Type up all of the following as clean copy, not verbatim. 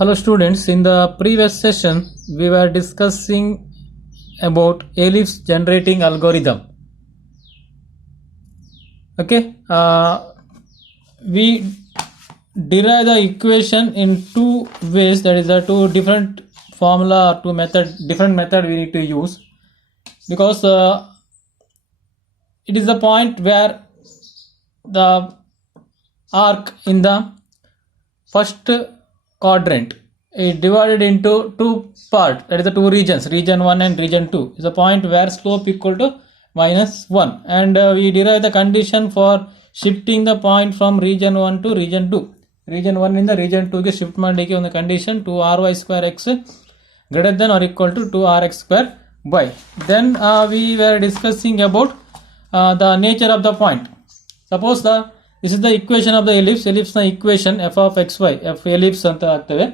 Hello students, in the previous session we were discussing about ellipse generating algorithm. Okay, we derive the equation in two ways, that is the two different formula, different method we need to use, because it is the point where the arc in the first quadrant is divided into two parts, that is the two regions, region 1 and region 2 is a point where slope equal to -1, and we derive the condition for shifting the point from region 1 to region 2. Region 1 in the region 2 ಗೆ ಶಿಫ್ಟ್ ಮಾಡಲಿಕ್ಕೆ ಒಂದು condition 2ry square x greater than or equal to 2rx square y. Then we were discussing about the nature of the point. Suppose this is the equation of the ellipse na equation f of xy, f ellipse anta ಆಗ್ತವೆ.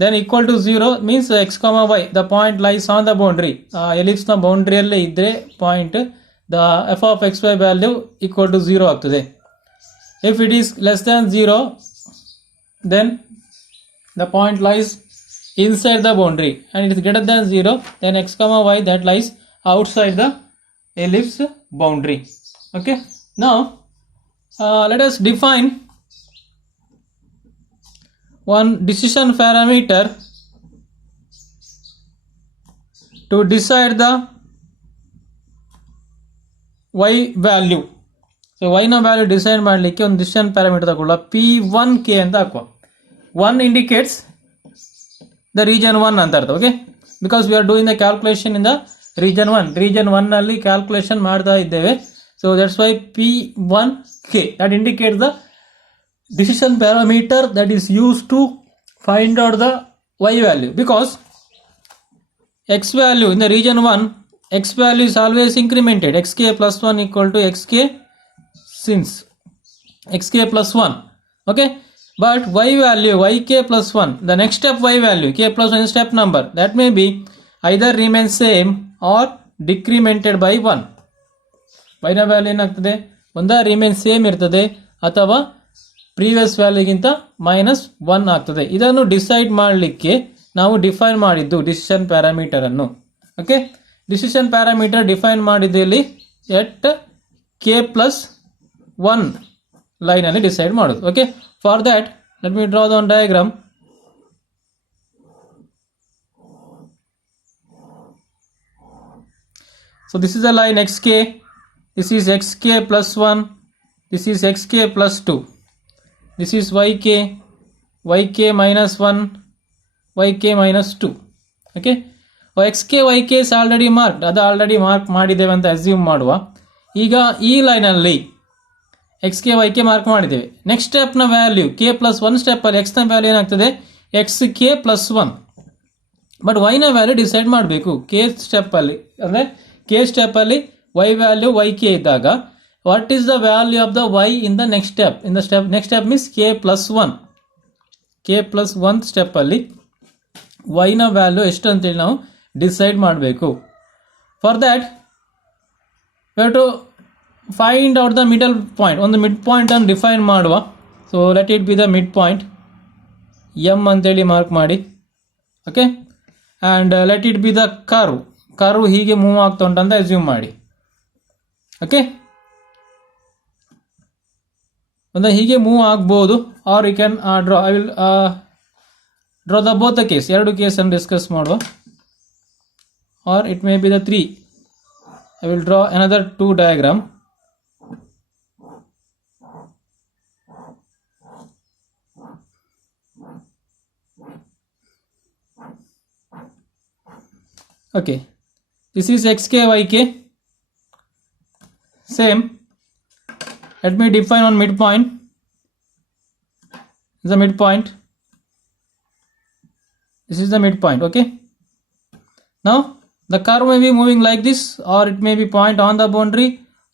Then equal to 0 means x comma y, the point lies on the boundary. ellipse na boundary alle idre point, the f of xy value equal to 0 ಆಗ್ತದೆ. If it is less than 0, then the point lies inside the boundary, and it is greater than 0, then x comma y that lies outside the ellipse boundary. Okay, now let us define one decision parameter to decide the y value. So y na value decide ಮಾಡಲಿಕ್ಕೆ ಒಂದು decision parameter ತಗೊಳ್ಳ p1k ಅಂತ ಹಾಕುವ. 1 indicates the region 1 ಅಂತ ಅರ್ಥ. Okay, because we are doing the calculation in the region 1 ನಲ್ಲಿ calculation ಮಾಡ್ತಾ ಇದ್ದೇವೆ. So that's why p1k, that indicates the decision parameter that is used to find out the y value, because x value in the region 1, x value is always incremented, xk plus 1 equal to xk since xk plus 1. Okay, but y value yk plus 1, the next step y value k plus 1 is step number, that may be either remain same or decremented by 1. y ನ ವ್ಯಾಲ್ಯೂ ಏನಾಗ್ತದೆ, ಒಂದ remain same ಇರ್ತದೆ ಅಥವಾ ಪ್ರೀವಿಯಸ್ ವ್ಯಾಲ್ಯೂಗಿಂತ -1 ಆಗ್ತದೆ. ಇದನ್ನು ಡಿಸೈಡ್ ಮಾಡಲಿಕ್ಕೆ ನಾವು ಡಿಫೈನ್ ಮಾಡಿದ್ದು ಡಿಸಿಷನ್ ಪ್ಯಾರಾಮೀಟರ್ ಅನ್ನು. ಓಕೆ, ಡಿಸಿಷನ್ ಪ್ಯಾರಾಮೀಟರ್ ಡಿಫೈನ್ ಮಾಡಿದಲ್ಲಿ ಎಟ್ k+1 ಲೈನ್ ಅಲ್ಲಿ ಡಿಸೈಡ್ ಮಾಡೋದು. Okay, for that let me draw the one diagram. So this is the line xk, this is xk plus 1, this is xk plus 2, this is yk minus 1, yk minus 2. Okay, xk yk is already marked, ಅದು already mark ಮಾಡಿದ್ದೇವೆ ಅಂತ ಅಸ್ಯೂಮ್ ಮಾಡುವ. ಈಗ ಈ ಲೈನಲ್ಲಿ xk yk mark ಮಾಡಿದ್ದೇವೆ. Next step ನ value k plus 1 step ಅಲ್ಲಿ x ನ ವ್ಯಾಲ್ಯೂ ಏನಾಗ್ತದೆ xk plus 1, ಬಟ್ y ನ ವ್ಯಾಲ್ಯೂ ಡಿಸೈಡ್ ಮಾಡಬೇಕು. k ಸ್ಟೆಪ್ ಅಲ್ಲಿ ಅಂದ್ರೆ k ಸ್ಟೆಪ್ ಅಲ್ಲಿ y ವ್ಯಾಲ್ಯೂ yk ಇದ್ದಾಗ what is the value of the y in the next step? In the step next step means k plus 1 step ಅಲ್ಲಿ y ನ value ಎಷ್ಟು ಅಂತೇಳಿ ನಾವು ಡಿಸೈಡ್ ಮಾಡಬೇಕು. For that we have to find out the middle point. ಒಂದು mid point ಅನ್ನು define ಮಾಡುವ. So let it be the mid point m ಅಂತೇಳಿ ಮಾರ್ಕ್ ಮಾಡಿ. Okay, and let it be the curve ಹೀಗೆ ಮೂವ್ ಆಗ್ತಾ ಉಂಟಂತ assume ಮಾಡಿ. Okay, ಒಂದು ಹೀಗೆ ಮೂವ್ ಆಗ್ಬೋದು, or you can draw. I will draw the both the case, ಎರಡು ಕೇಸನ್ನು ಡಿಸ್ಕಸ್ ಮಾಡುವ. Or it may be the 3. I will draw another 2 diagram. Okay, this is xk yk, same. Let me define on midpoint. The midpoint, this is the midpoint. Okay, now the curve may be moving like this, or it may be point on the boundary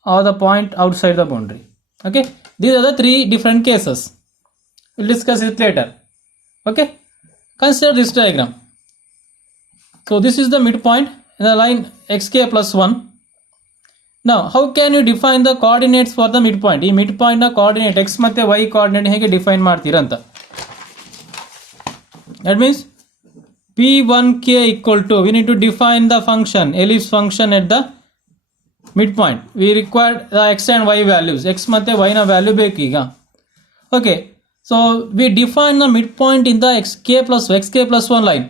or the point outside the boundary. Okay, these are the 3 different cases. We'll discuss it later. Okay, consider this diagram. So this is the midpoint in the line xk plus 1. Now how can you define the coordinates for the midpoint? ಈ midpoint ನ coordinate x ಮತ್ತೆ y coordinate ಹೇಗೆ ಡಿಫೈನ್ ಮಾಡ್ತೀರಾ ಅಂತ. That means P1k equal to, we need to define the function, ellipse function at the midpoint. We require the x and y values. X ಮತ್ತೆ y ನ ವ್ಯಾಲ್ಯೂ ಬೇಕು ಈಗ. Okay, so we define the midpoint in the xk plus 1 line.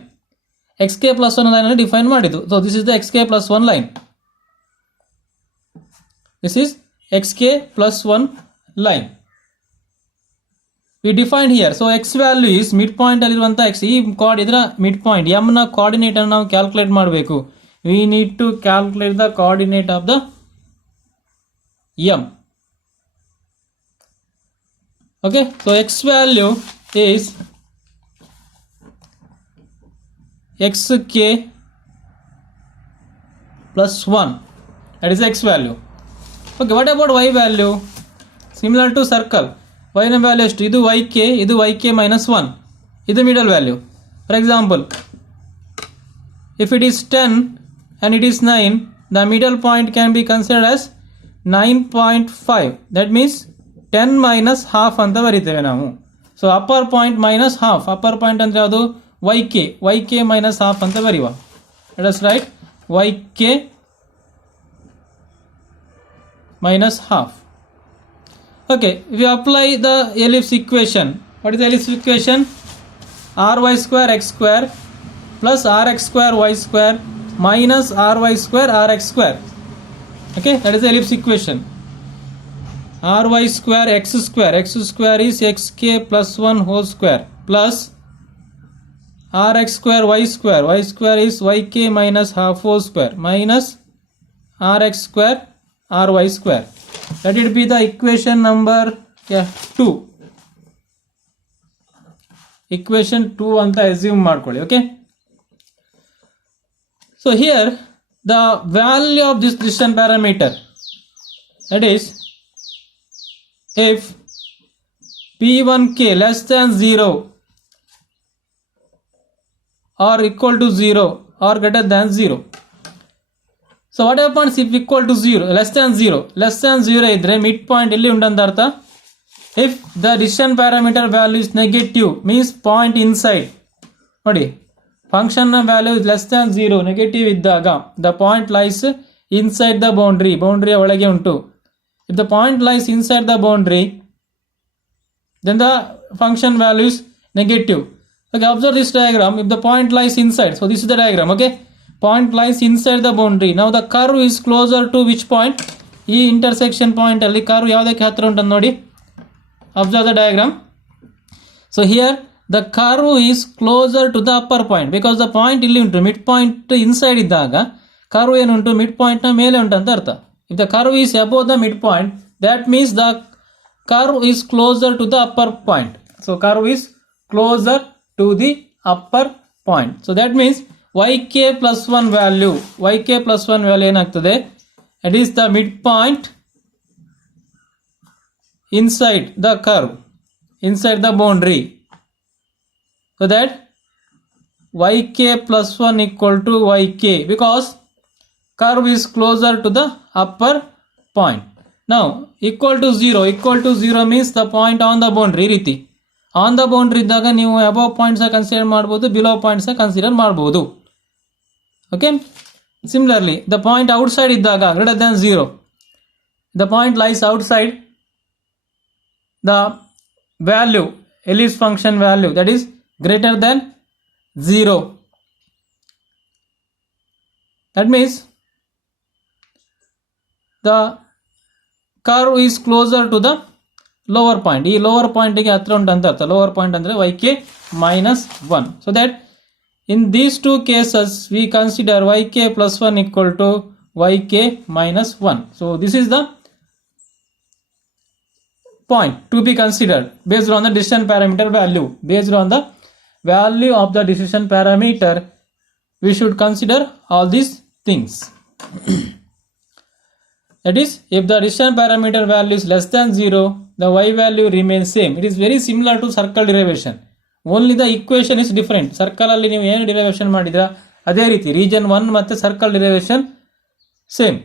xk plus 1 line ಅನ್ನು ಡಿಫೈನ್ ಮಾಡಿದ್ದು. So this is the xk plus 1 line. This is xk plus 1 line. We defined here. So x value is midpoint ಅಲ್ಲಿರುವಂತ x. ಈ ಕಾರ್ಡ್ ಇದರ midpoint m ನ coordinate ಅನ್ನು ನಾವು ಕ್ಯಾಲ್ಕುಲೇಟ್ ಮಾಡಬೇಕು. We need to calculate the coordinate of the m. Okay, so x value is xk plus 1. That is x value. Okay, what about y value? Similar to circle. Y ನ value ಎಷ್ಟು? ಇದು yk minus 1. ಇದು middle value. For example, if it is 10 and it is 9, the middle point can be considered as 9.5. That means 10 minus half ಅಂತ ಬರೀತೇವೆ ನಾವು. So upper point minus half. Upper point ಅಂದ್ರೆ ಯಾವುದು? yk minus half ಅಂತ ಬರೆಯುವ. Let us write yk minus half. Okay, we apply the ellipse equation. What is the ellipse equation? ry square x square plus rx square y square minus ry square rx square. Okay, that is the ellipse equation. ry square x square is xk plus 1 whole square plus rx square y square is yk minus half whole square minus rx square ry square. Let it be the equation number 2. Equation 2 ಅಂತ assume ಮಾಡ್ಕೊಳ್ಳಿ. Okay, so here the value of this decision parameter, that is if p1k less than 0 or equal to 0 or greater than 0. So what happens if equal to 0, less than 0 ಇದ್ರೆ mid point ಎಲ್ಲಿ ಉಂಟಂತ ಅರ್ಥ? If the decision parameter value is negative means point inside. ನೋಡಿ, ಫಂಕ್ಷನ್ ನ value less than 0 ನೆಗೆಟಿವ್ ಇದ್ದಾಗ the point lies inside the boundary, ಬೌಂಡ್ರಿಯ ಒಳಗೆ ಉಂಟು. If the point lies inside the boundary, then the function value is negative. Okay, observe this diagram. If the point lies inside, so this is the diagram. Okay, point lies inside the boundary. Now the curve is closer to which point? ಈ intersection point ಅಲ್ಲಿ curve ಯಾವುದಕ್ಕೆ ಹತ್ರ ಉಂಟಂತ ನೋಡಿ. Observe the diagram. So here the curve is closer to the upper point because the point ಇಲ್ಲಿ ಉಂಟು, mid point inside ಇದ್ದಾಗ curve ಏನುಂಟು, mid point ನ ಮೇಲೆ ಉಂಟಂತ ಅರ್ಥ. If the curve is above the midpoint, that means the curve is closer to the upper point. So curve is closer to the upper point. So that means yk plus 1 value ಏನಾಗ್ತದೆ? It is the midpoint inside the curve, inside the boundary. So that yk plus 1 equal to yk because curve is closer to the upper point. Now equal to 0 means the point on the boundary. ರೀತಿ on the boundary ಇದ್ದಾಗ ನೀವು above points consider ಮಾಡಬಹುದು, below points consider ಮಾಡಬಹುದು. Okay, similarly the point outside ಇದ್ದಾಗ greater than 0, the point lies outside, the value, ellipse function value, that is greater than 0. That means the curve is closer to the lower point. ಈ lower point ಗೆ ಹತ್ರ ಉಂಟು ಅಂತ ಅರ್ಥ. lower point ಅಂದ್ರೆ yk minus 1. So that in these two cases we consider yk plus 1 equal to yk minus 1. So this is the point to be considered based on the decision parameter value. Based on the value of the decision parameter, we should consider all these things. That is, if the decision parameter value is less than 0, the y value remains same. It is very similar to circle derivation. Only the equation is different. Circle ಅಲ್ಲಿ ನೀವು ಏನು derivation ಮಾಡಿದ್ರಾ ಅದೇ ರೀತಿ region 1 ಮತ್ತೆ circle derivation same.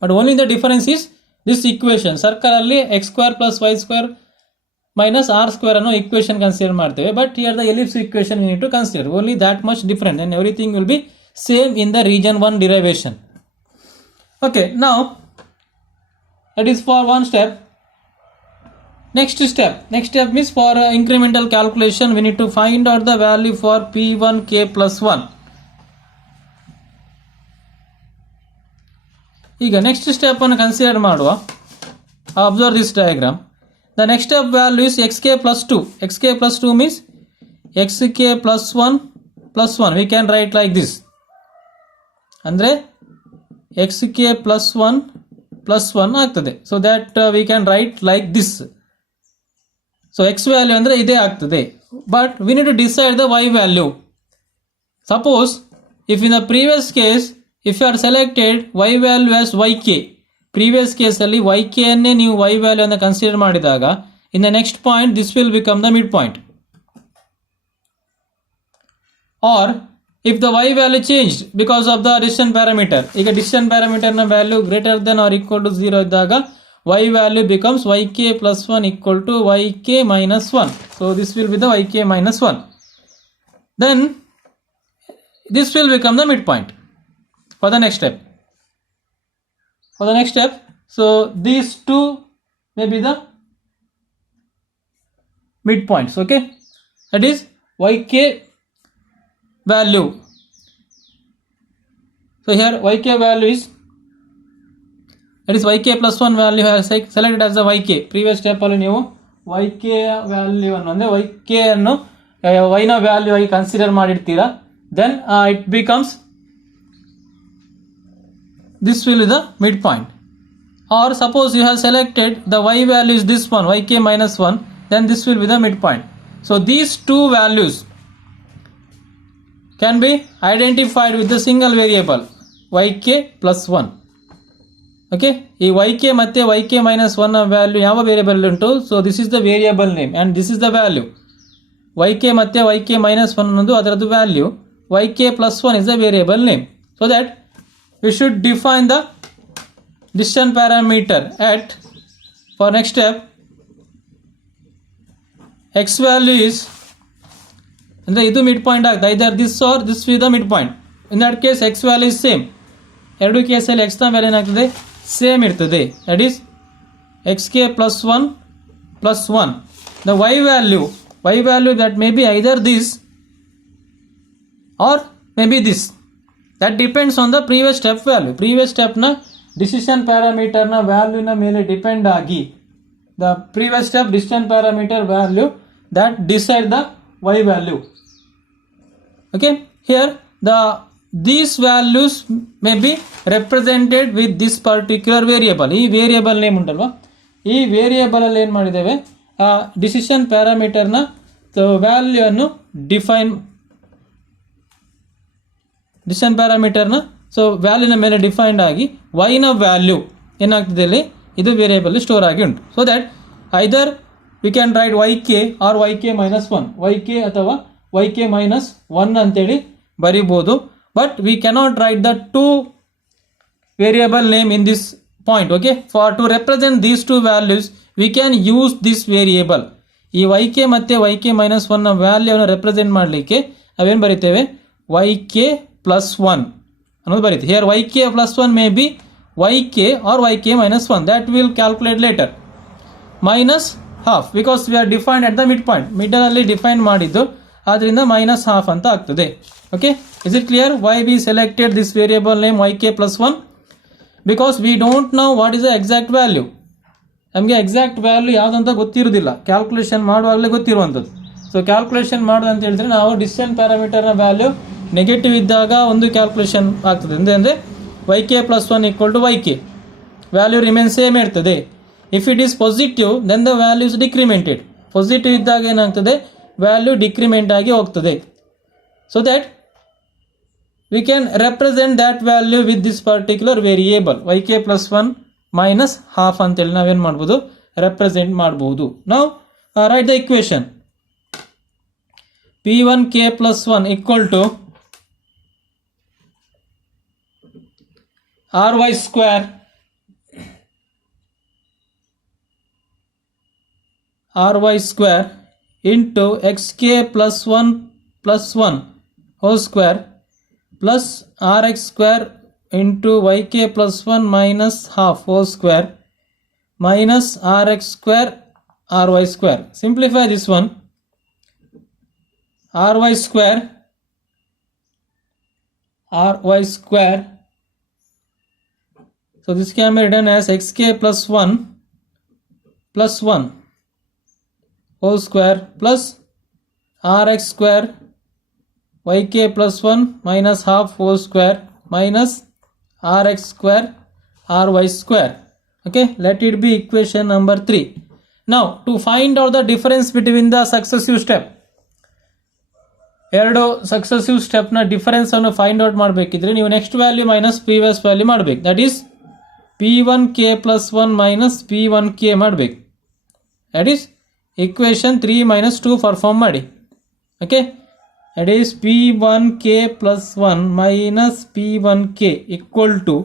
But only the difference is this equation. Circle ಅಲ್ಲಿ x square plus y square minus r square ಅನ್ನೋ equation consider ಮಾಡ್ತೇವೆ. But here the ellipse equation we need to consider. Only that much different and everything will be same in the region 1 derivation. Okay, now that is for one step. Next step means for incremental calculation we need to find out the value for p1k plus 1. ಈಗ next step ಅನ್ನು ಕನ್ಸಿಡರ್ ಮಾಡುವ. Observe this diagram. The next step value is xk plus 2. xk plus 2 means xk plus 1 plus 1. We can write like this. ಅಂದರೆ xk plus 1 plus 1 ಆಗ್ತದೆ. So that we can write like this. So x value ಅಂದರೆ ಇದೇ ಆಗ್ತದೆ. But we need to decide the y value. Suppose if in the previous case if you are selected y value as yk, previous case ಅಲ್ಲಿ yk ಅನ್ನೇ ನೀವು y value ಅನ್ನು ಕನ್ಸಿಡರ್ ಮಾಡಿದಾಗ in the next point this will become the midpoint. Or if the y value changed because of the distance parameter, ಈಗ distance parameter ನ value greater than or equal to 0 ಇದ್ದಾಗ y value becomes yk plus 1 equal to yk minus 1. So this will be the yk minus 1. Then this will become the midpoint for the next step. So these two may be the midpoints. Okay, that is yk value. So here yk value is, that is yk plus 1 value has selected as the yk. Previous step ಅಲ್ಲಿ ನೀವು yk value ಅನ್ನು ಅಂದರೆ yk ಅನ್ನು y ನ ವ್ಯಾಲ್ಯೂ ಆಗಿ ಕನ್ಸಿಡರ್ ಮಾಡಿರ್ತೀರಾ. Then it becomes, this will be the midpoint. Or suppose you have selected the y value is this one, yk minus 1, then this will be the midpoint. So these two values can be identified with the single variable yk plus 1. Okay, ಈ yk ಮತ್ತೆ yk minus 1 value ಯಾವ ವೇರಿಯಬಲ್ ಉಂಟು? So this is the variable name and this is the value. yk ಮತ್ತೆ yk minus 1 ಅನ್ನೋದು ಅದರದ್ದು value, yk plus 1 is the variable name. So that we should define the distance parameter at, for next step, x value is, ಅಂದರೆ ಇದು mid point ಆಗುತ್ತೆ, either this or this will the midpoint. In that case x value is same. ಎರಡು ಕೇಸಲ್ಲಿ x ನ ವ್ಯಾಲ್ಯೂ ಏನಾಗ್ತದೆ? ಸೇಮ್ ಇರ್ತದೆ. that is xk plus 1 plus 1. The y value that may be either this or maybe this. That depends on the previous step value. Previous step na decision parameter na value na ಮೇಲೆ depend ಆಗಿ, the previous step distance parameter value that decide the y value. Okay, here these values may be represented with this particular variable. ಈ variable name ಉಂಟಲ್ವಾ, ಈ ವೇರಿಯಬಲ್ ಅಲ್ಲಿ ಏನು ಮಾಡಿದ್ದೇವೆ, ಡಿಸಿಷನ್ ಪ್ಯಾರಾಮೀಟರ್ನ ವ್ಯಾಲ್ಯೂ ಅನ್ನು ಡಿಸಿಷನ್ ಪ್ಯಾರಾಮೀಟರ್ನ ವ್ಯಾಲ್ಯೂನ ಮೇಲೆ ಡಿಫೈನ್ಡ್ ಆಗಿ y ನ ವ್ಯಾಲ್ಯೂ ಏನಾಗ್ತಿದೆ ಇಲ್ಲಿ, ಇದು ವೇರಿಯಬಲ್ ಸ್ಟೋರ್ ಆಗಿ ಉಂಟು. So that either we can write yk or yk minus 1, yk ಅಥವಾ yk ಮೈನಸ್ 1 ಅಂತೇಳಿ ಬರಿಬೋದು. But we cannot write the two variable name in this point. Okay, for to represent these two values we can use this variable. ಈ yk ಮತ್ತೆ yk minus 1 ನ ವ್ಯಾಲ್ಯೂವನ್ನು ರೆಪ್ರೆಸೆಂಟ್ ಮಾಡಲಿಕ್ಕೆ ನಾವೇನು ಬರಿತೇವೆ, yk ಪ್ಲಸ್ 1 ಅನ್ನೋದು ಬರೀತೀವಿ. Here yk plus 1 may be yk or yk minus 1, that will calculate later. Minus half, because we are defined at the mid point, middle ಅಲ್ಲಿ ಡಿಫೈನ್ ಮಾಡಿದ್ದು, ಆದ್ರಿಂದ ಮೈನಸ್ ಹಾಫ್ ಅಂತ ಆಗ್ತದೆ. Okay, is it clear why we selected this variable name yk plus 1? Because we don't know what is the exact value. ನಮಗೆ exact value ಯಾವುದಂತ ಗೊತ್ತಿರೋದಿಲ್ಲ, calculation ಮಾಡುವಾಗಲೇ ಗೊತ್ತಿರುವಂಥದ್ದು. ಸೊ ಕ್ಯಾಲ್ಕುಲೇಷನ್ ಮಾಡೋದು ಅಂತ ಹೇಳಿದ್ರೆ ನಾವು ಡಿಸ್ಟೆನ್ಸ್ ಪ್ಯಾರಾಮೀಟರ್ನ ವ್ಯಾಲ್ಯೂ ನೆಗೆಟಿವ್ ಇದ್ದಾಗ ಒಂದು ಕ್ಯಾಲ್ಕುಲೇಷನ್ ಆಗ್ತದೆ, ಅಂದರೆ yk plus 1 equal to yk, value remain same ಇರ್ತದೆ. If it is positive then the value is decremented. Positive ಇದ್ದಾಗ ಏನಾಗ್ತದೆ, ವ್ಯಾಲ್ಯೂ ಡಿಕ್ರಿಮೆಂಟ್ ಆಗಿ ಹೋಗ್ತದೆ. So that we can represent that value with this particular variable yk plus 1 minus half ಅಂತೇಳಿ ನಾವೇನು ಮಾಡ್ಬೋದು, represent ಮಾಡ್ಬೋದು. ನಾವು write the equation p1k plus 1 equal to ry square ry square into xk plus 1 whole square plus rx square into yk plus 1 minus half whole square minus rx square ry square. Simplify this one. ry square so this can be written as xk plus 1 whole square plus rx square yk plus 1 minus half whole square minus rx square ry square. Okay, let it be equation number 3. Now to find out the difference between the successive step, ಎರಡು successive ಸ್ಟೆಪ್ನ difference ಅನ್ನು find out ಮಾಡಬೇಕಿದ್ರೆ ನೀವು next value minus previous value ಮಾಡಬೇಕು. That is p1k plus 1 minus p1k ಮಾಡಬೇಕು. That is equation 3 minus 2 perform ಮಾಡಿ. Okay, that is p1k plus 1 minus p1k equal to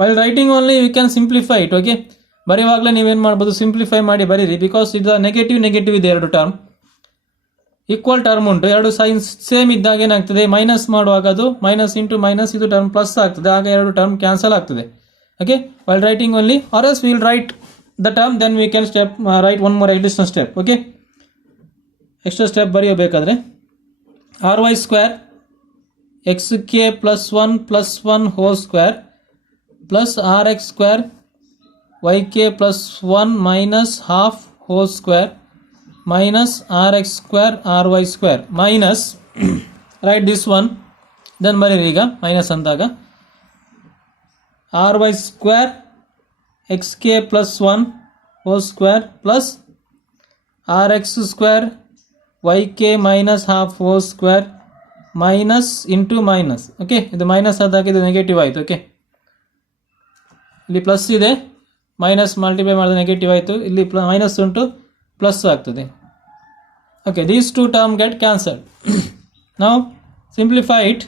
while writing only you can simplify it. Okay, ಬರೆಯುವಾಗಲೇ ನೀವೇನು ಮಾಡ್ಬೋದು, ಸಿಂಪ್ಲಿಫೈ ಮಾಡಿ ಬರೀರಿ. ಬಿಕಾಸ್ ಇದು ನೆಗೆಟಿವ್ ಇದೆ, ಎರಡು ಟರ್ಮ್ ಈಕ್ವಲ್ ಟರ್ಮ್ ಉಂಟು, ಎರಡು ಸೈನ್ಸ್ ಸೇಮ್ ಇದ್ದಾಗ ಏನಾಗ್ತದೆ, ಮೈನಸ್ ಮಾಡುವಾಗ ಅದು ಮೈನಸ್ ಇಂಟು ಮೈನಸ್ ಇದು ಟರ್ಮ್ ಪ್ಲಸ್ ಆಗ್ತದೆ, ಆಗ ಎರಡು ಟರ್ಮ್ ಕ್ಯಾನ್ಸಲ್ ಆಗ್ತದೆ. Okay, while writing only or S will write the term, then we can step write one more additional step. Okay, extra step ಬರೆಯಬೇಕಾದ್ರೆ ry square xk plus 1 whole square plus rx square yk plus 1 minus half whole square minus rx square ry square minus write this one, then ಬರೀರಿ ಈಗ ಮೈನಸ್ ಅಂದಾಗ ry square xk plus 1 whole square plus rx square yk minus half whole square minus into minus. Okay, ಇದು ಮೈನಸ್ ಆದಾಗ ಇದು ನೆಗೆಟಿವ್ ಆಯಿತು. ಓಕೆ, ಇಲ್ಲಿ ಪ್ಲಸ್ ಇದೆ, minus multiply ಮಾಡಿದ್ರೆ ನೆಗೆಟಿವ್ ಆಯಿತು, ಇಲ್ಲಿ ಮೈನಸ್ ಉಂಟು ಪ್ಲಸ್ ಆಗ್ತದೆ. Okay, these two terms get cancelled. Now simplify it.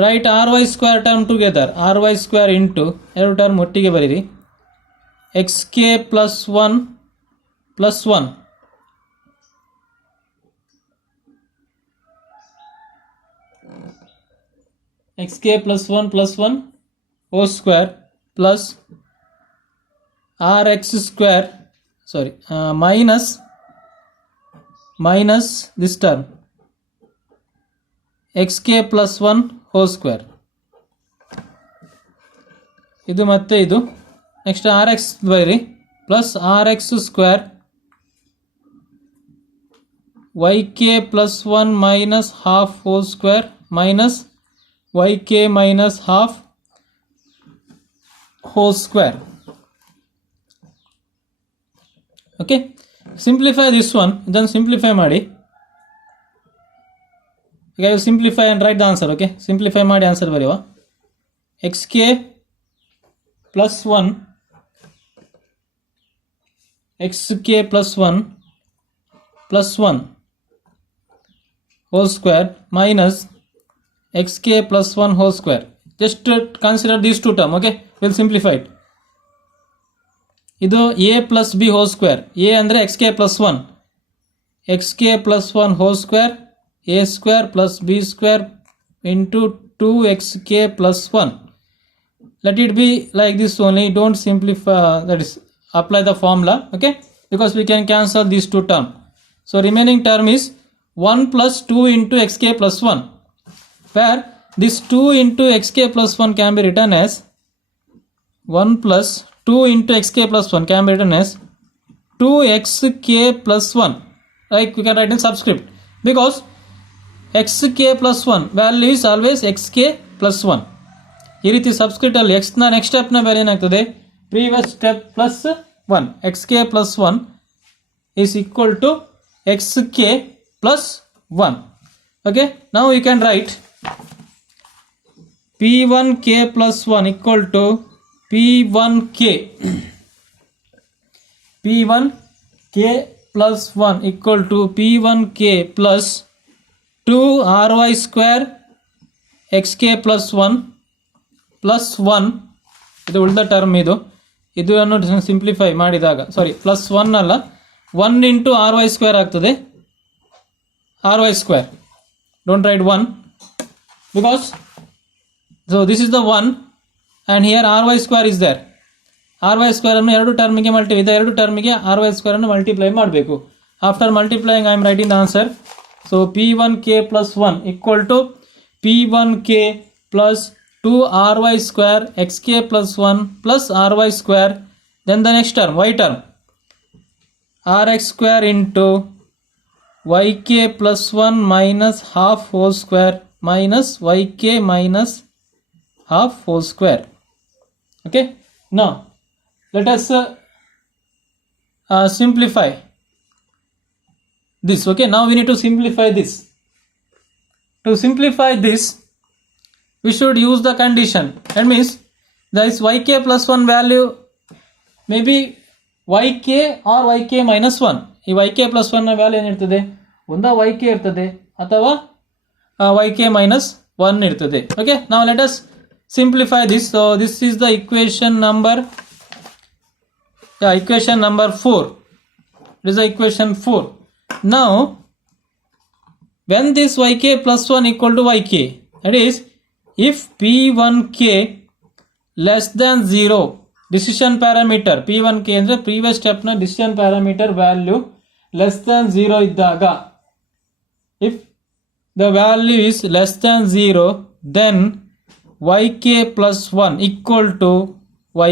Write ry square term together. ry square into ಎರಡು ಟರ್ಮ್ ಒಟ್ಟಿಗೆ ಬರೀರಿ. xk plus 1 xk plus 1 whole square plus rx square minus this term xk plus 1 whole square. ಇದು ಮತ್ತೆ ಇದು next rx ಬರೀರಿ plus rx square yk plus 1 minus half whole square minus yk minus half whole square. Okay, simplify this one, then simplify ಮಾಡಿ. ಈಗ you simplify and write the answer. Okay, simplify ಮಾಡಿ ಆನ್ಸರ್ ಬರೆಯುವ. xk plus 1 whole square minus xk plus 1 whole square. Just consider these two terms. Okay, we'll simplify it. ಇದು a plus B whole square, a ಅಂದರೆ xk plus 1, xk plus 1 whole square a square plus b square into 2xk plus 1. Let it be like this only, don't simplify, that is apply the formula. Okay, because we can cancel these two terms. So remaining term is 1 plus 2 into xk plus 1, where this 2 into xk plus 1 can be written as 1 plus 2 into xk plus 1 can be written as 2xk plus 1. Like we can write in subscript, because xk plus 1 value is always xk plus 1. ಈ ರೀತಿ ಸಬ್ಸ್ಕ್ರಿಪ್ಟ್ ಅಲ್ಲಿ x ನ next step ನ ವ್ಯಾಲ್ಯೂ ಏನಾಗ್ತದೆ, previous step plus 1, xk plus 1 is equal to xk plus 1. Okay, now you can write p1k plus 1 equal to p1k plus 1 equal to p1k plus 2 ry square xk plus 1 plus 1, ಇದು ಉಳಿದ ಟರ್ಮ್ ಇದು, ಇದನ್ನು ಸಿಂಪ್ಲಿಫೈ ಮಾಡಿದಾಗ ಪ್ಲಸ್ 1 ಅಲ್ಲ 1 into R Y square ಆಗ್ತದೆ. R Y square, don't write 1 because this is the 1 and here R Y square is there. R Y square ಅನ್ನು ಎರಡು ಟರ್ಮಿಗೆ ಎರಡು ಟರ್ಮಿಗೆ ಆರ್ ವೈ ಸ್ಕ್ವೇರ್ ಅನ್ನು ಮಲ್ಟಿಪ್ಲೈ ಮಾಡಬೇಕು. After multiplying I am writing the answer. So p1k plus 1 equal to p1k plus 2ry square xk plus 1 plus ry square. Then the next term, y term, rx square into yk plus 1 minus half whole square minus yk minus half whole square. Okay, now let us simplify this. Okay, now we need to simplify this. To simplify this, we should use the condition. That means this yk plus 1 value may be yk or yk minus 1. ಈ yk plus 1 ನ value ಏನಿರ್ತದೆ, ಒಂದಾ yk ಇರ್ತದೆ ಅಥವಾ yk minus 1 ಇರ್ತದೆ. Okay, now let us simplify this. So this is the equation number 4. It is the equation 4. Now when this yk plus 1 equal to yk, that is if p1k less than 0, decision parameter p1k ಅಂದ್ರೆ previous step na decision parameter value less than 0 iddaga, if the value is less than 0, then yk plus 1 equal to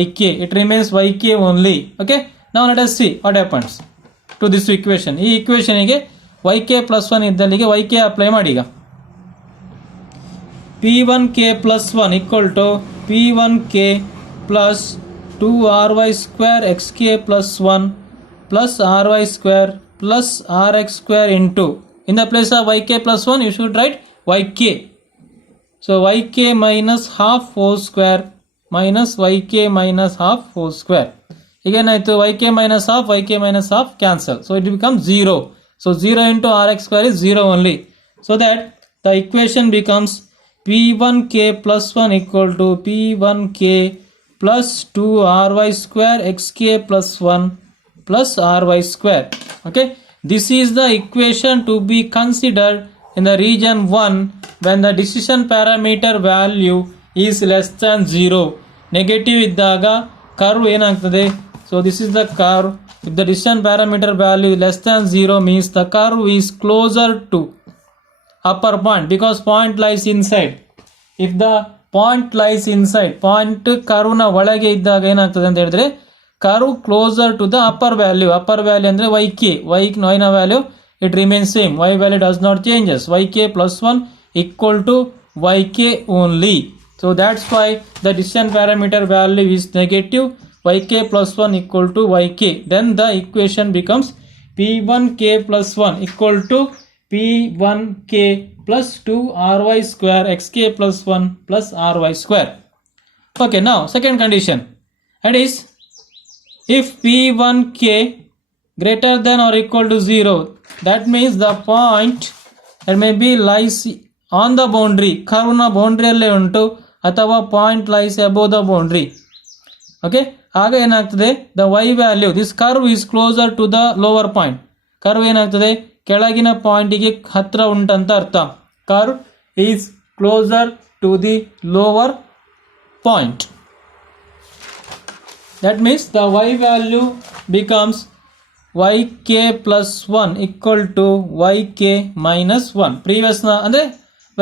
yk, it remains yk only. Okay, now let us see what happens to this equation. ಈ equation ಗೆ yk plus 1 ಇದ್ದಲ್ಲಿಗೆ yk apply ಮಾಡಿ. ಈಗ p1k plus 1 equal to p1k plus 2ry square xk plus 1 plus ry square plus rx square into, in the place of yk plus 1 you should write yk. So yk minus half whole square minus yk minus half whole square. Again yk minus half cancel, so it becomes 0. So 0 into rx square is 0 only. So that the equation becomes p1k plus 1 equal to p1k plus 2ry square xk plus 1 plus ry square. Okay, this is the equation to be considered in the region 1 when the decision parameter value is less than 0. Negative iddaga curve ಏನಾಗ್ತದೆ? So this is the curve. If the decision parameter value is less than 0 means the curve is closer to upper point because point lies inside. If the point lies inside, point curve na ಒಳಗೆ ಇದ್ದಾಗ ಏನಾಗ್ತದೆ ಅಂತ ಹೇಳಿದ್ರೆ curve closer to the upper value ಅಂದ್ರೆ yk, y ನ value it remains same, y value does not changes, yk plus 1 equal to yk only. So that's why the decision parameter value is negative, yk plus 1 equal to yk. Then the equation becomes p1k plus 1 equal to p1k plus 2ry square xk plus 1 plus ry square. Okay, now second condition, that is if p1k greater than or equal to 0, that means the point that may be lies on the boundary, curve na boundary alle untu ಅಥವಾ point lies above the boundary. Okay, ಆಗ ಏನಾಗ್ತದೆ, the y value, this curve is closer to the lower point. curve ಏನಾಗ್ತದೆ, ಕೆಳಗಿನ ಪಾಯಿಂಟಿಗೆ ಹತ್ರ ಉಂಟಂತ ಅರ್ಥ. curve is closer to the lower point. That means the y value becomes yk plus 1 equal to yk minus 1. previous na ಅಂದ್ರೆ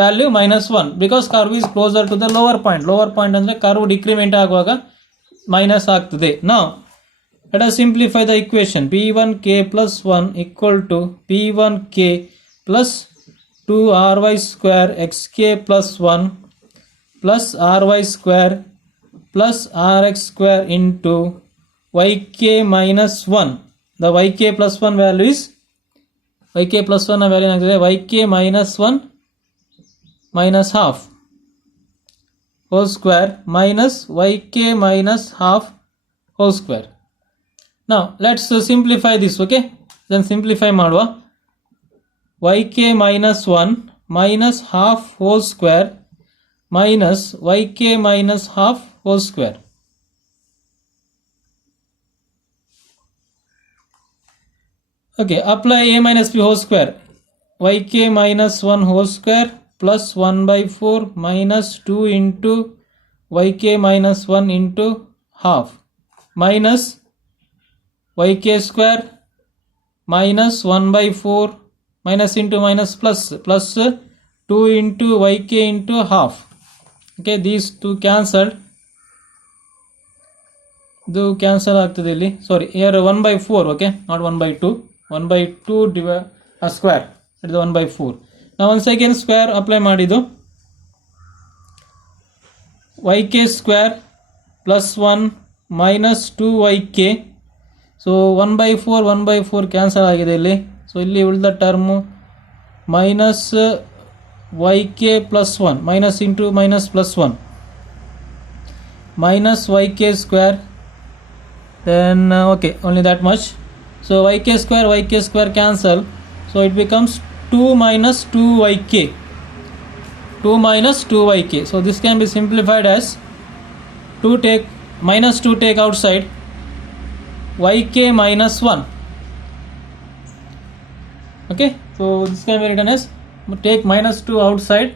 value minus 1 because curve is closer to the lower point. lower point ಅಂದ್ರೆ curve decrement ಆಗುವಾಗ minus ಆಗ್ತದೆ. Now let us simplify the equation. p1k plus 1 equal to p1k plus 2ry square xk plus 1 plus ry square plus rx square into yk minus 1. The yk plus 1 value is yk plus 1 ನ ವ್ಯಾಲ್ಯೂ ಏನಾಗ್ತದೆ, yk minus 1 minus half whole square minus yk minus half whole square. Now let's simplify this. Okay, then simplify ಮಾಡುವ. yk minus 1 minus half whole square minus yk minus half whole square. Okay, apply a minus b whole square, yk minus 1 whole square plus 1 by 4 minus 2 into yk minus 1 into half minus yk square minus 1 by 4 minus into minus plus 2 into yk into half. Okay, these two cancelled. ಇದು ಕ್ಯಾನ್ಸಲ್ ಆಗ್ತದೆ ಇಲ್ಲಿ, ಸಾರಿ here 1 by 4, okay, not 1 by 2, 1 by 2 square, it is 1 by 4. Now once again square apply ಮಾಡಿದ್ದು yk square plus 1 minus 2yk, so 1 by 4 ಕ್ಯಾನ್ಸಲ್ ಆಗಿದೆ ಇಲ್ಲಿ. ಸೊ ಇಲ್ಲಿ ಉಳಿದ term minus yk plus 1 minus into minus plus 1 minus yk square, then okay, only that much. So yk square cancel, so it becomes 2 minus 2yk, 2 minus 2yk. So this can be simplified as 2 take minus 2 take outside, yk minus 1. Okay, so this can be written as take minus 2 outside,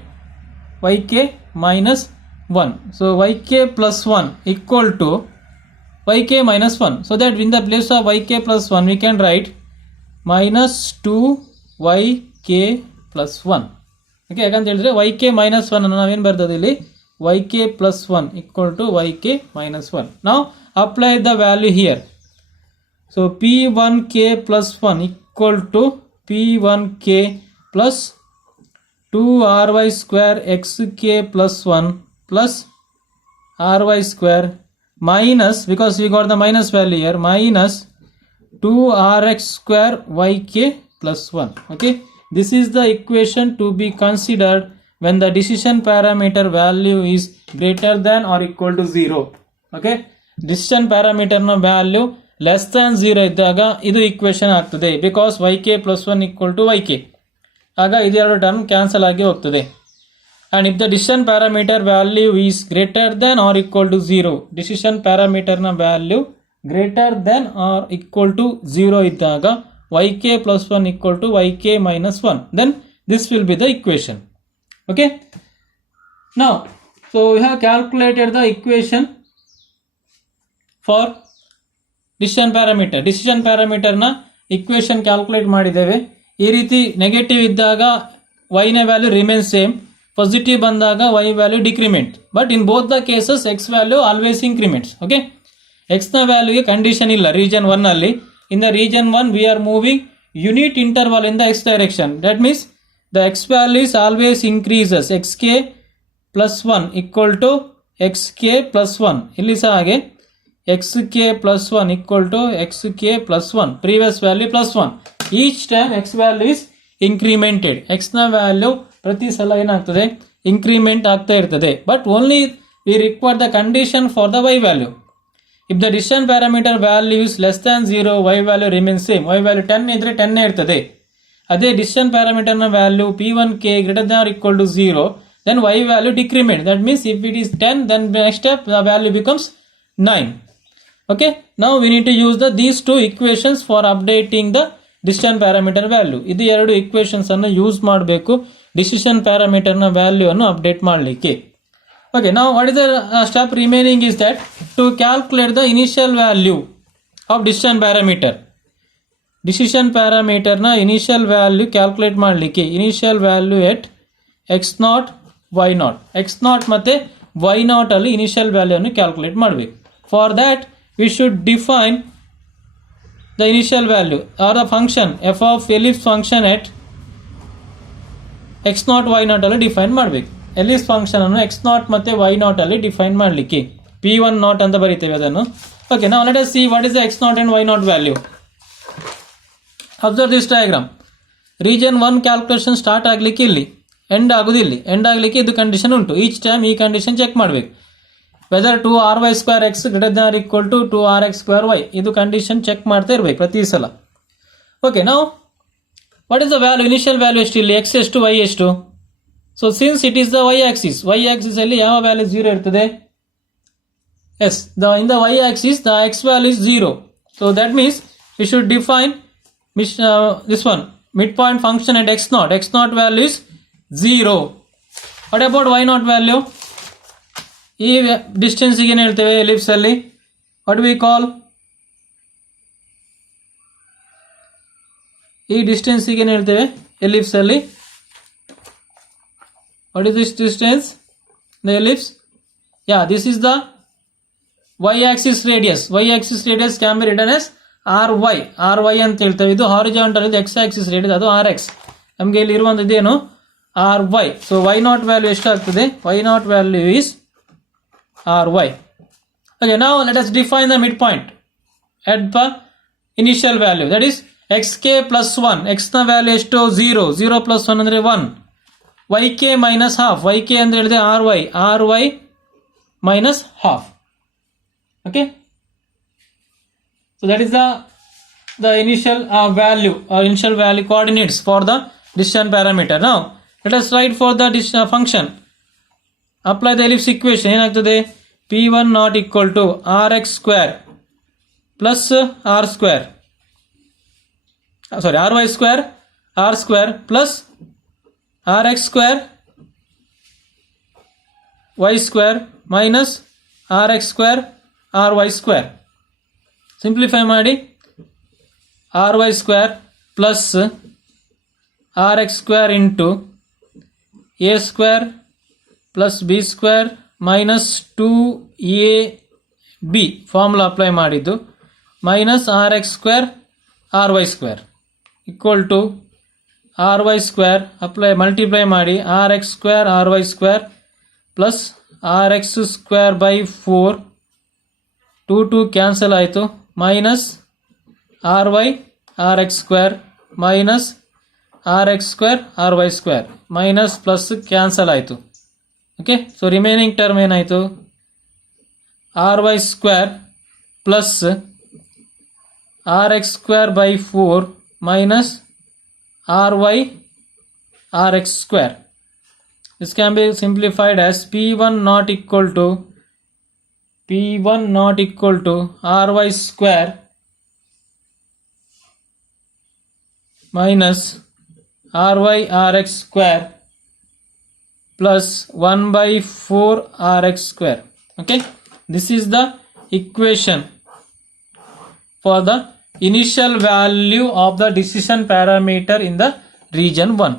yk minus 1. So yk plus 1 equal to yk minus 1. So that in the place of yk plus 1 we can write minus 2yk plus 1. Okay, ಯಾಕಂತ ಹೇಳಿದ್ರೆ yk minus 1 ಅನ್ನು ನಾವೇನು ಬರ್ತದೆ ಇಲ್ಲಿ yk plus 1 equal to yk minus 1. Now apply the value here. So p1k plus 1 equal to p1k plus 2ry square xk plus 1 plus ry square minus, because we got the minus value here, minus 2rx square yk plus 1. Okay, this is the equation to be considered when the decision parameter value is greater than or equal to 0. Okay, decision parameter na value less than 0 ಇದ್ದಾಗ ಇದು equation ಆಗ್ತದೆ, because yk plus 1 equal to yk, ಆಗ ಇದೆರಡು term cancel ಆಗಿ ಹೋಗ್ತದೆ. And if the decision parameter value is greater than or equal to 0, decision parameter na value greater than or equal to 0 ಇದ್ದಾಗ yk plus 1 equal to yk minus 1, then this will be the equation. Okay, now so we have calculated the equation for decision parameter na equation calculate ಮಾಡಿದ್ದೇವೆ. ಈ ರೀತಿ ನೆಗೆಟಿವ್ ಇದ್ದಾಗ y ನ value remain same, positive ಬಂದಾಗ y value decrement, but in both the cases x value always increments. Okay, x ನ ವ್ಯಾಲ್ಯೂಗೆ condition ಇಲ್ಲ region 1 ಅಲ್ಲಿ. In the region 1 we are moving unit interval in the x direction, that means the x value is always increases, xk plus 1 equal to xk plus 1. ಇಲ್ಲಿ ಸಹ ಹಾಗೆ xk plus 1 equal to xk plus 1, previous value plus 1. Each time x value is incremented. x na value ಪ್ರತಿ ಸಲ ಏನಾಗ್ತದೆ increment ಆಗ್ತಾ ಇರ್ತದೆ, but only we require the condition for the y value. If the decision parameter value is less than 0, y value remains same. y value 10 ಇದ್ರೆ 10 ಇರ್ತದೆ. ಅದೇ decision parameter ನ value p1k greater than or equal to 0, then y value decrement. That means if it is 10, then the next step the value becomes 9. Okay, now we need to use these two equations for updating the decision parameter value. ಇದು ಎರಡು equations ಅನ್ನು ಯೂಸ್ ಮಾಡಬೇಕು decision parameter ನ ವ್ಯಾಲ್ಯೂ ಅನ್ನು ಅಪ್ಡೇಟ್ ಮಾಡಲಿಕ್ಕೆ. Okay, now what is the step remaining is that to calculate the initial value of decision parameter. Decision parameter ನ initial value calculate ಮಾಡಲಿಕ್ಕೆ initial value at x0 y0, x0 ಮತ್ತೆ y0 ಅಲ್ಲಿ initial value ಅನ್ನು calculate ಮಾಡಬೇಕು. For that we should define the initial value or the function f of ellipse function at x0 y0 ಅಲ್ಲಿ ಡಿಫೈನ್ ಮಾಡಬೇಕು. ellipse function ಅನ್ನು x0 ಮತ್ತೆ y0 ಅಲ್ಲಿ ಡಿಫೈನ್ ಮಾಡಲಿಕ್ಕೆ p10 ಅಂತ ಬರೀತೇವೆ ಅದನ್ನು. Okay, now let us see what is the x0 and y0 value. Observe this diagram. Region 1 calculation start ಆಗಲಿಕ್ಕೆ ಇಲ್ಲಿ ಎಂಡ್ ಆಗುದಿಲ್ಲ, ಎಂಡ್ ಆಗಲಿಕ್ಕೆ ಇದು ಕಂಡೀಷನ್ ಉಂಟು. ಈಚ್ ಟೈಮ್ ಈ ಕಂಡೀಷನ್ ಚೆಕ್ ಮಾಡಬೇಕು. whether 2ry square x greater than or equal to 2rx square y, ಇದು condition check ಮಾಡ್ತಾ ಇರಬೇಕು ಪ್ರತಿ ಸಲ. ಓಕೆ, ನಾವು what is the value, initial value ಎಷ್ಟು ಇಲ್ಲಿ, x ಎಷ್ಟು y ಎಷ್ಟು. So since it is the y Axis, y Axis ಅಲ್ಲಿ ಯಾವ ವ್ಯಾಲ್ಯೂ 0 ಇರ್ತದೆ. In the y Axis the x value is 0. So that means we should define this one midpoint function at x naught. X naught value is 0. What about y naught value? ಈ ಡಿಸ್ಟೆನ್ಸ್ ಏನು ಹೇಳ್ತೇವೆ ಎಲಿಪ್ಸ್ ಅಲ್ಲಿ? What we call? ಈ ಡಿಸ್ಟೆನ್ಸ್ ಏನು ಹೇಳ್ತೇವೆ ಎಲಿಪ್ಸ್ ಅಲ್ಲಿ? What is this distance? The ellipse? Yeah, this is the y-axis radius. Y-axis radius can be written as ry. ry ಅಂತ ಹೇಳ್ತೇವೆ. ಇದು ಹಾರಿಜಾಂಟಲ್ ಇದು x-axis radius, ಅದು rx. ನಮಗೆ ಇಲ್ಲಿ ಇರುವಂತದ್ದು ಏನು? ry. So y naught value ಎಷ್ಟು ಆಗ್ತದೆ? y naught value is ry. Okay, now let us define the midpoint at the initial value. That is xk plus 1. x ನ ವ್ಯಾಲ್ಯೂ ಎಷ್ಟು? 0. 0 plus 1 ಅಂದರೆ 1. yk minus half. yk ಅಂದ್ರೆ ಹೇಳಿದೆ ry minus half. Okay, so that is the initial value or initial value coordinates for the distance parameter. Now let us write for the function. Apply the ellipse equation. ಏನಾಗ್ತದೆ? p1 not equal to rx square plus r square, sorry, ry square r square plus rx square y square minus rx square ry square. Simplify ಮಾಡಿ ry square plus rx square into a square plus b square minus 2ab formula apply ಮಾಡಿದ್ದು minus rx square ry square equal to ry square apply multiply ಮಾಡಿ rx square ry square plus rx square by 4 2 cancel ಆಯಿತು minus ry rx square minus rx square ry square minus plus cancel ಆಯಿತು. Okay, so remaining term ಏನಾಯಿತು? ry square plus rx square by 4 minus ry rx square. This can be simplified as p1 not equal to ry square minus ry rx square plus 1 by 4 rx square. Okay, this is the equation for the initial value of the decision parameter in the region 1.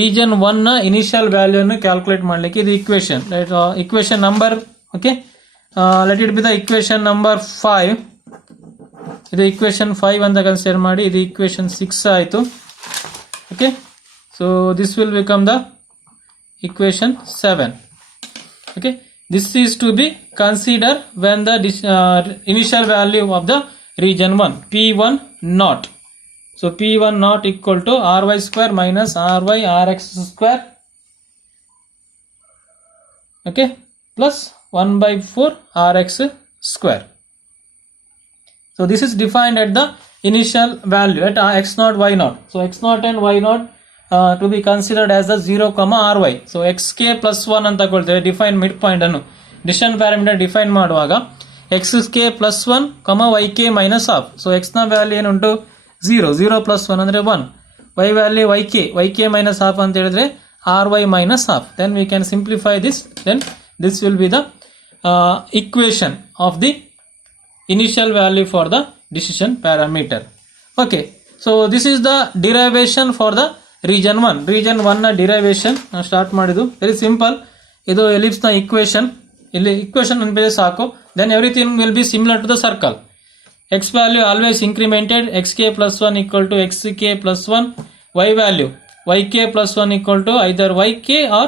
Region 1 ನ initial value ಅನ್ನು ಕ್ಯಾಲ್ಕುಲೇಟ್ ಮಾಡಲಿಕ್ಕೆ ಇದು equation. Equation number, okay, let it be the equation number 5. ಇದು equation 5 ಅಂತ ಕನ್ಸಿಡರ್ ಮಾಡಿ. ಇದು equation 6 ಆಯಿತು. Okay, so this will become the equation 7. Okay, this is to be considered when the initial value of the region 1 p1 naught. So p1 naught equal to ry square minus ry rx square, okay, plus 1 by 4 rx square. So this is defined at the initial value at x naught y naught. So x naught and y naught to be considered as the 0, ry. So xk plus 1 ಅಂತ ತಗೊಳ್ತೇವೆ define mid point ಅನ್ನು distance parameter define ಮಾಡುವಾಗ xk plus 1, yk minus half. So x ನ ವ್ಯಾಲ್ಯೂ ಏನುಂಟು? 0 plus 1 ಅಂದರೆ 1. y value yk minus half ಅಂತ ಹೇಳಿದ್ರೆ ry minus half. Then we can simplify this. Then this will be the equation of the initial value for the decision parameter. Okay, so this is the derivation for the region 1. Region 1 ನ derivation ನಾವು ಸ್ಟಾರ್ಟ್ ಮಾಡಿದ್ದು very simple. ಇದು ಎಲಿಪ್ಸ್ ನ ಇಕ್ವೇಶನ್. ಇಲ್ಲಿ ಇಕ್ವೇಶನ್ ಅನ್ಬೇರೆ ಸಾಕು. Then everything will be similar to the circle. X value always incremented. xk plus 1 equal to xk plus 1. Y value yk plus 1 equal to either yk or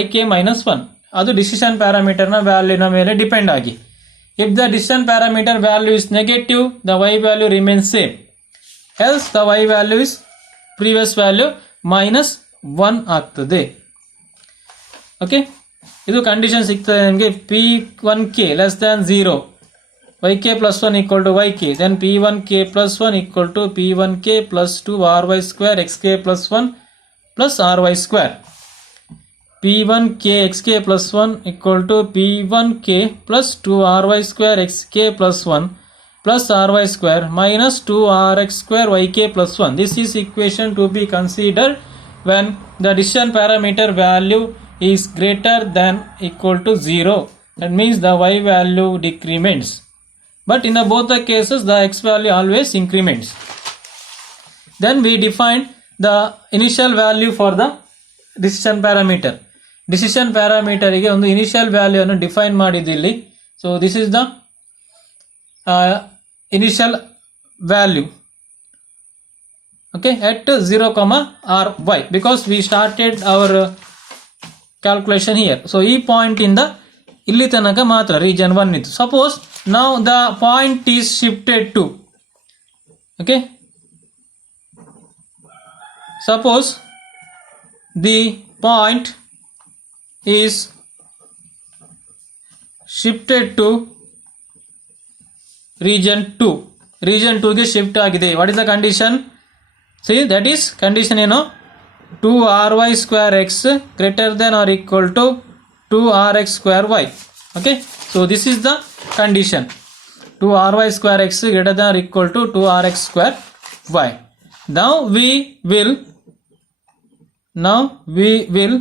yk minus 1. ಅದು decision parameter ನ ವ್ಯಾಲ್ಯೂನ ಮೇಲೆ ಡಿಪೆಂಡ್ ಆಗಿ. If the decision parameter value is negative, the y value remains same. Else the y value is previous value minus 1 ಆಗ್ತದೆ. ಓಕೆ, ಇದು ಕಂಡೀಷನ್ ಸಿಗ್ತದೆ ನಿಮಗೆ. p1k less than 0, yk plus 1 equal to yk, then p1k plus 1 equal to p1k plus 2 ry square xk plus 1 plus ry square. p1k xk plus 1 equal to p1k plus 2 ry square xk plus 1 plus ry square minus 2rx square yk plus 1. This is equation to be considered when the decision parameter value is greater than equal to 0. That means the y value decrements. But in both the cases the x value always increments. Then we define the initial value for the decision parameter. Decision parameter ಗೆ ಒಂದು initial value ಅನ್ನು define ಮಾಡಿದಿಲ್ಲಿ. So this is the initial value, okay, at 0 comma ry, because we started our calculation here. So ಈ point ಇಂದ ಇಲ್ಲಿ ತನಕ ಮಾತ್ರ region 1 ಇತ್ತು. Suppose now the point is shifted to, okay, suppose the point is shifted to region 2. Region 2 ಗೆ ಶಿಫ್ಟ್ ಆಗಿದೆ. What is the condition? See, that is condition ಏನು, 2ry square x greater than or equal to 2rx square y. Okay, so this is the condition, 2ry square x greater than or equal to 2rx square y. Now we will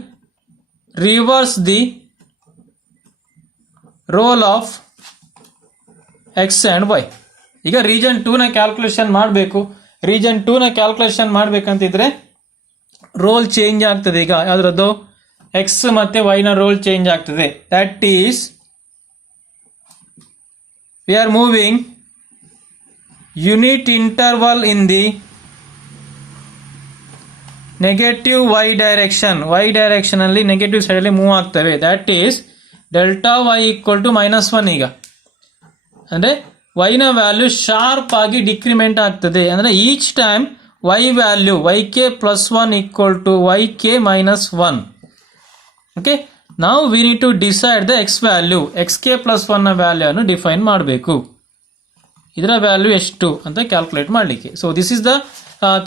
reverse the role of x and y. ಈಗ ರೀಜನ್ 2 ನ ಕ್ಯಾಲ್ಕುಲೇಷನ್ ಮಾಡಬೇಕು. ರೀಜನ್ 2 ನ ಕ್ಯಾಲ್ಕುಲೇಷನ್ ಮಾಡಬೇಕಂತಿದ್ರೆ roll change ಆಗ್ತದೆ. ಈಗ ಯಾವ್ದ್ರದ್ದು, x ಮತ್ತೆ y ನ ರೋಲ್ ಚೇಂಜ್ ಆಗ್ತದೆ. That is we are moving unit interval in the negative y direction. y direction ಅಲ್ಲಿ ನೆಗೆಟಿವ್ ಸೈಡ್ ಅಲ್ಲಿ ಮೂವ್ ಆಗ್ತವೆ. That is delta y equal to -1. ಈಗ ಅಂದ್ರೆ y ನ ವ್ಯಾಲ್ಯೂ ಶಾರ್ಪ್ ಆಗಿ ಡಿಕ್ರಿಮೆಂಟ್ ಆಗ್ತದೆ. ಅಂದ್ರೆ each time y value yk plus 1 equal to yk minus 1. ಓಕೆ, ನಾವು we need to decide the x value. xk plus 1 ನ ವ್ಯಾಲ್ಯೂ ಅನ್ನು ಡಿಫೈನ್ ಮಾಡಬೇಕು. ಇದರ ವ್ಯಾಲ್ಯೂ ಎಷ್ಟು ಅಂತ ಕ್ಯಾಲ್ಕುಲೇಟ್ ಮಾಡಲಿಕ್ಕೆ. So this is the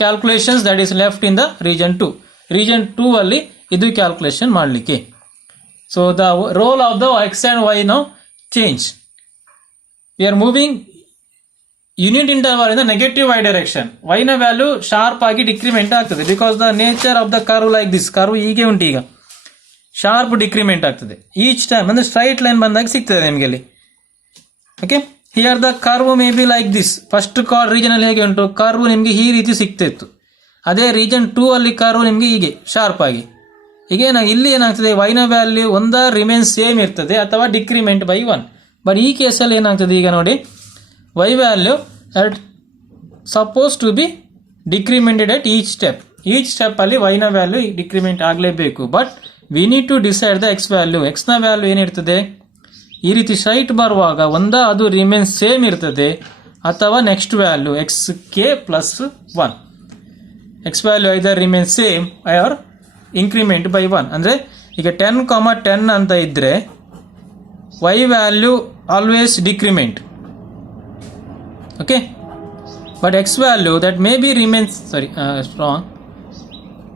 calculations that is left in the region 2. ರೀಜನ್ 2 ಅಲ್ಲಿ ಇದು ಕ್ಯಾಲ್ಕುಲೇಷನ್ ಮಾಡಲಿಕ್ಕೆ. So the role of the x and y now change. We are moving unit interval in the negative y direction. y ನ value sharp ಆಗಿ decrement ಆಗ್ತದೆ. Because the nature of the curve like this. Curve ಹೀಗೆ ಉಂಟು, ಈಗ sharp decrement ಆಗ್ತದೆ each time. ಅಂದ್ರೆ straight line ಬಂದಾಗ ಸಿಗ್ತದೆ ನಿಮಗೆ ಅಲ್ಲಿ. Okay, here the curve may be like this. First region ಅಲ್ಲಿ ಹೇಗೆ ಉಂಟು, ಕರ್ವ್ ನಿಮಗೆ ಈ ರೀತಿ ಸಿಗ್ತಾ ಇತ್ತು. ಅದೇ ರೀಜನ್ 2 ಅಲ್ಲಿ ಕರ್ವ್ ನಿಮಗೆ ಹೀಗೆ ಶಾರ್ಪ್ ಆಗಿ. ಈಗ ಇಲ್ಲಿ ಏನಾಗ್ತದೆ, y ನ ವ್ಯಾಲ್ಯೂ ಒಂದ ರಿಮೇನ್ ಸೇಮ್ ಇರ್ತದೆ ಅಥವಾ ಡಿಕ್ರಿಮೆಂಟ್ ಬೈ 1. ಬಟ್ ಈ ಕೇಸಲ್ಲಿ ಏನಾಗ್ತದೆ, ಈಗ ನೋಡಿ y value at suppose to be decremented at each step. Each step ಅಲ್ಲಿ y ನ ವ್ಯಾಲ್ಯೂ ಡಿಕ್ರಿಮೆಂಟ್ ಆಗಲೇಬೇಕು. But we need to decide the x value. x ನ ವ್ಯಾಲ್ಯೂ ಏನಿರ್ತದೆ, ಈ ರೀತಿ ಸ್ಟ್ರೈಟ್ ಬರುವಾಗ ಒಂದ ಅದು ರಿಮೇನ್ ಸೇಮ್ ಇರ್ತದೆ ಅಥವಾ next value xk plus 1. x value either remain same or increment by 1. ಅಂದ್ರೆ ಈಗ 10, 10 ಅಂತ ಇದ್ರೆ y value always decrement. Okay, but x value that may be remains wrong.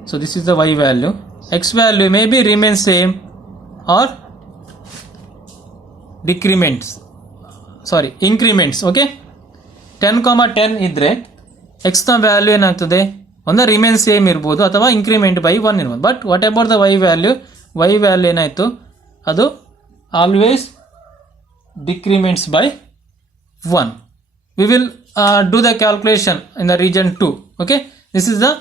So this is the y value. X value may be remains same or decrements, increments. Okay, 10, 10 ಇದ್ರೆ x ನ ವ್ಯಾಲ್ಯೂ ಏನಾಗ್ತದೆ, ಒಂದು remain same ಇರ್ಬೋದು ಅಥವಾ increment by 1 ಇರ್ಬೋದು. But what about the y value ಏನಾಯ್ತು, ಅದು always decrements by 1. We will do the calculation in the region 2. Okay, this is the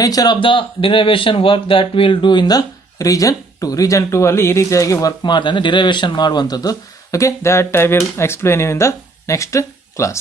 nature of the derivation work that we will do in the region 2. Region 2 ಅಲ್ಲಿ ಈ ರೀತಿಯಾಗಿ ವರ್ಕ್ ಮಾಡ್ತಾನೆ ಡಿರೈವೇಶನ್ ಮಾಡುವಂಥದ್ದು. Okay, that I will explain you in the next class.